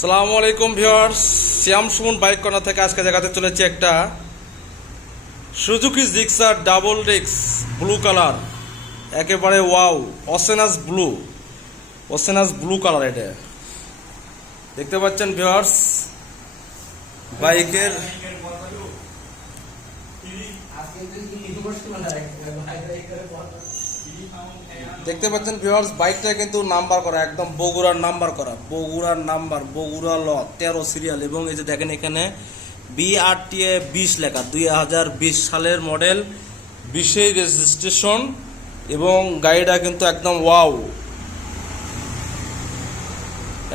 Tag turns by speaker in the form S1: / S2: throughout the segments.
S1: সালামু আলাইকুম viewers Shyam Suman bike corner থেকে আজকে দেখাতে চলেছি একটা সুজুকি জিক্সার ডাবল ডিক্স ব্লু কালার। একেবারে ওয়াও, অসেনাস ব্লু অসেনাস ব্লু কালার এটা। দেখতে পাচ্ছেন ভিউয়ার্স, বাইকের দেখতে পাচ্ছেন ভিউয়ার্স বাইকটা কিন্তু নাম্বার করা, একদম বগুড়ার নাম্বার করা। বগুড়ার নাম্বার বগুড়া ল, তেরো সিরিয়াল এবং এই যে দেখেন এখানে বিআরটিএ বিশ লেখা, দুই হাজার বিশ সালের মডেল বিশেই রেজিস্ট্রেশন এবং গাড়িটা কিন্তু একদম ওয়াও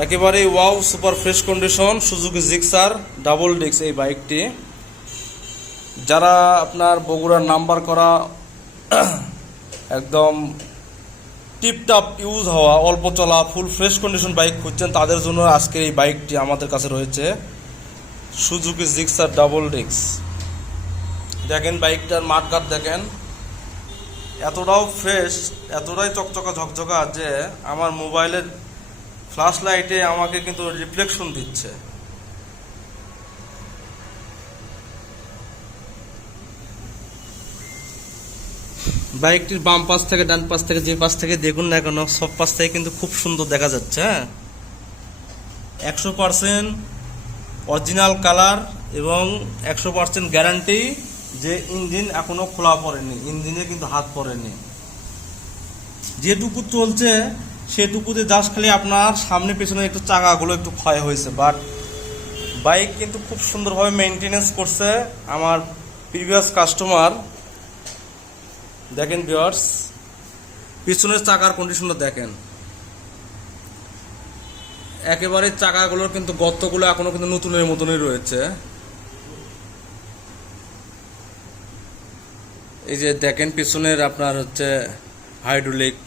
S1: একেবারে wow super fresh condition Suzuki Gixxer double ডিক্স এই বাইকটি যারা আপনার বগুড়ার নাম্বার করা একদম টিপটাপ ইউজ হওয়া, অল্প চলা ফুল ফ্রেশ কন্ডিশন বাইক খুঁজছেন, তাদের জন্য আজকের এই বাইকটি আমাদের কাছে রয়েছে সুজুকি জিক্সার ডাবল ডিক্স দেখেন বাইকটার মাঠঘাট দেখেন, এতটাও ফ্রেশ এতটাই চকচকা ঝকঝকা যে আমার মোবাইলের ফ্ল্যাশ লাইটে আমাকে কিন্তু রিফ্লেকশন দিচ্ছে। বাইকটির বাম পাশ থেকে ডান পাশ থেকে যে পাশ থেকে দেখুন না কেন, সব পাশ থেকে কিন্তু খুব সুন্দর দেখা যাচ্ছে হ্যাঁ? একশো পার্সেন্ট অরিজিনাল কালার এবং একশো পার্সেন্ট গ্যারান্টি যে ইঞ্জিন এখনও খোলা পড়েনি, ইঞ্জিনে কিন্তু হাত পড়েনি। যেটুকু চলছে, সেটুকুতে জাস্ট খালি আপনার সামনে পেছনে একটু চাকাগুলো একটু ক্ষয় হয়েছে বাট বাইক কিন্তু খুব সুন্দরভাবে মেনটেনেন্স করছে আমার প্রিভিয়াস কাস্টমার দেখেন ভিওয়ার্স পিছনের চাকার কন্ডিশনটা দেখেন। একেবারে চাকাগুলোর কিন্তু গর্তগুলো এখনও কিন্তু নতুনের মতনই রয়েছে। এই যে দেখেন পিছনের আপনার হচ্ছে হাইড্রোলিক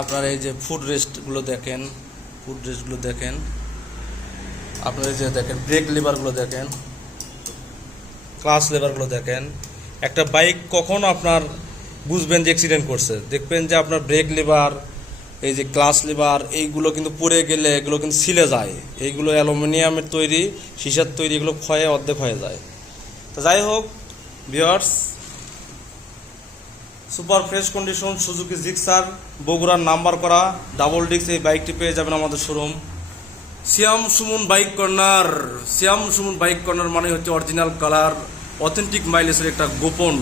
S1: আপনার এই যে ফুড রেস্টগুলো দেখেন ফুড রেস্টগুলো দেখেন। আপনার যে দেখেন ব্রেক লিভারগুলো দেখেন ক্লাস লিভারগুলো দেখেন, একটা বাইক কখন আপনার বুঝবেন যে অ্যাক্সিডেন্ট করছে। দেখবেন যে আপনার ব্রেক লিভার এই যে ক্লাস লিভার এইগুলো কিন্তু পড়ে গেলে এগুলো কিন্তু ছিলে যায়। এইগুলো অ্যালুমিনিয়ামের তৈরি, সিসার তৈরি, এগুলো ক্ষয়ে, অর্ধেক হয়ে যায়। তো যাই হোক viewers super fresh condition Suzuki Gixxer বগুড়ার নাম্বার করা ডাবল ডিক্স এই বাইকটি পেয়ে যাবেন আমাদের showroom Shyam Suman bike corner Shyam Suman bike corner মানে হচ্ছে অরিজিনাল কালার অথেন্টিক মাইলেজের একটা গোপন,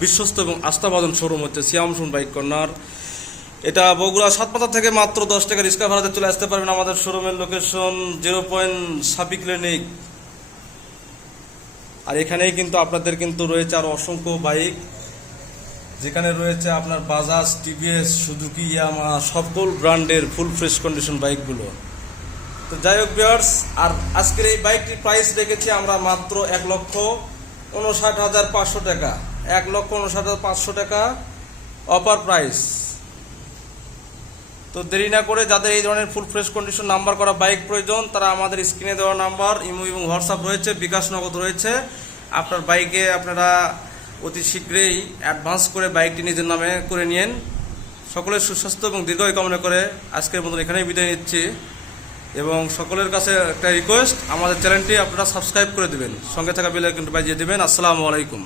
S1: বিশ্বস্ত এবং আস্থাভাজন শোরুম হচ্ছে শ্যাম সুমন বাইক কর্নার এটা বগুড়া সাতপাতা থেকে মাত্র দশ টাকা রিক্সা ভাড়াতে চলে আসতে পারবেন আমাদের শোরুমের লোকেশন জিরো পয়েন্ট সাপি ক্লিনিক আর এখানেই কিন্তু আপনাদের কিন্তু রয়েছে আর অসংখ্য বাইক যেখানে রয়েছে আপনার বাজাজ টিভিএস সুজুকি ইয়ামা সকল ব্র্যান্ডের ফুল ফ্রেশ কন্ডিশন বাইকগুলো তো যাই হোক বিয়ার্স আর আজকের এই বাইকটির প্রাইস রেখেছি আমরা মাত্র এক লক্ষ উনষাট হাজার পাঁচশো টাকা। এক লক্ষ উনষাট হাজার পাঁচশো টাকা অপার প্রাইস তো দেরি না করে যাদের এই ধরনের ফুল ফ্রেশ কন্ডিশন নাম্বার করা বাইক প্রয়োজন, তারা আমাদের স্ক্রিনে দেওয়া নাম্বার ইমো এবং হোয়াটসঅ্যাপ রয়েছে, বিকাশ নগদ রয়েছে। আপনার বাইকে আপনারা অতি শীঘ্রই অ্যাডভান্স করে বাইকটি নিজের নামে করে নিন সকলের সুস্বাস্থ্য এবং দীর্ঘায়ু কামনা করে আজকের মতন এখানেই বিদায় নিচ্ছি। এবং সকলের কাছে একটা রিকোয়েস্ট আমাদের চ্যানেলটি আপনারা সাবস্ক্রাইব করে দেবেন। সঙ্গে থাকা বেল আইকনটি বাজিয়ে দেবেন। আসসালামু আলাইকুম।